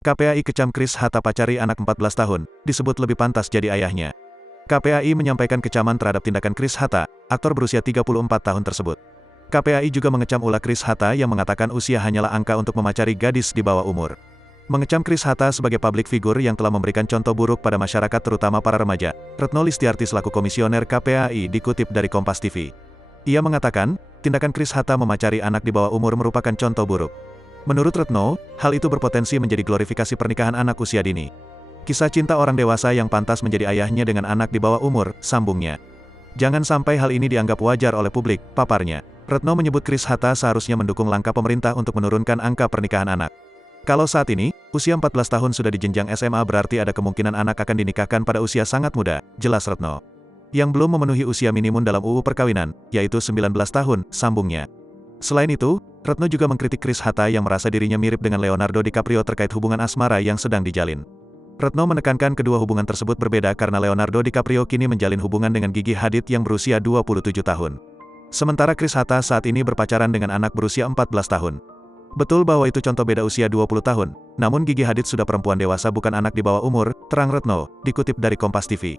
KPAI kecam Chris Hatta pacari anak 14 tahun, disebut lebih pantas jadi ayahnya. KPAI menyampaikan kecaman terhadap tindakan Chris Hatta, aktor berusia 34 tahun tersebut. KPAI juga mengecam ulah Chris Hatta yang mengatakan usia hanyalah angka untuk memacari gadis di bawah umur. Mengecam Chris Hatta sebagai publik figur yang telah memberikan contoh buruk pada masyarakat terutama para remaja, Retno Listiarti selaku komisioner KPAI dikutip dari Kompas TV. Ia mengatakan, tindakan Chris Hatta memacari anak di bawah umur merupakan contoh buruk. Menurut Retno, hal itu berpotensi menjadi glorifikasi pernikahan anak usia dini. Kisah cinta orang dewasa yang pantas menjadi ayahnya dengan anak di bawah umur, sambungnya. Jangan sampai hal ini dianggap wajar oleh publik, paparnya. Retno menyebut Chris Hatta seharusnya mendukung langkah pemerintah untuk menurunkan angka pernikahan anak. Kalau saat ini, usia 14 tahun sudah di jenjang SMA berarti ada kemungkinan anak akan dinikahkan pada usia sangat muda, jelas Retno. Yang belum memenuhi usia minimum dalam UU Perkawinan, yaitu 19 tahun, sambungnya. Selain itu, Retno juga mengkritik Chris Hatta yang merasa dirinya mirip dengan Leonardo DiCaprio terkait hubungan asmara yang sedang dijalin. Retno menekankan kedua hubungan tersebut berbeda karena Leonardo DiCaprio kini menjalin hubungan dengan Gigi Hadid yang berusia 27 tahun. Sementara Chris Hatta saat ini berpacaran dengan anak berusia 14 tahun. Betul bahwa itu contoh beda usia 20 tahun, namun Gigi Hadid sudah perempuan dewasa bukan anak di bawah umur, terang Retno, dikutip dari Kompas TV.